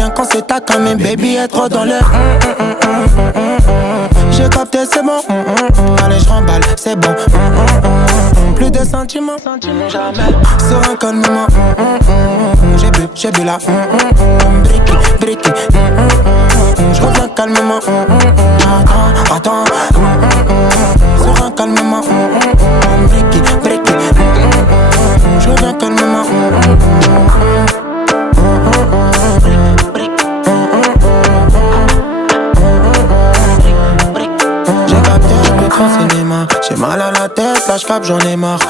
bien quand c'est ta cam, baby est trop dans le j'ai capté, c'est bon. Allez, je remballe, c'est bon. Plus de sentiments, jamais. Sur un calmement. J'ai bu la bricky, bricky. Je reviens calmement. Attends. Sur un calmement. Bricky, bricky. Je reviens calmement. J'ai capté, je peux cinéma. J'ai mal à la tête, là j'capte, j'en ai marre.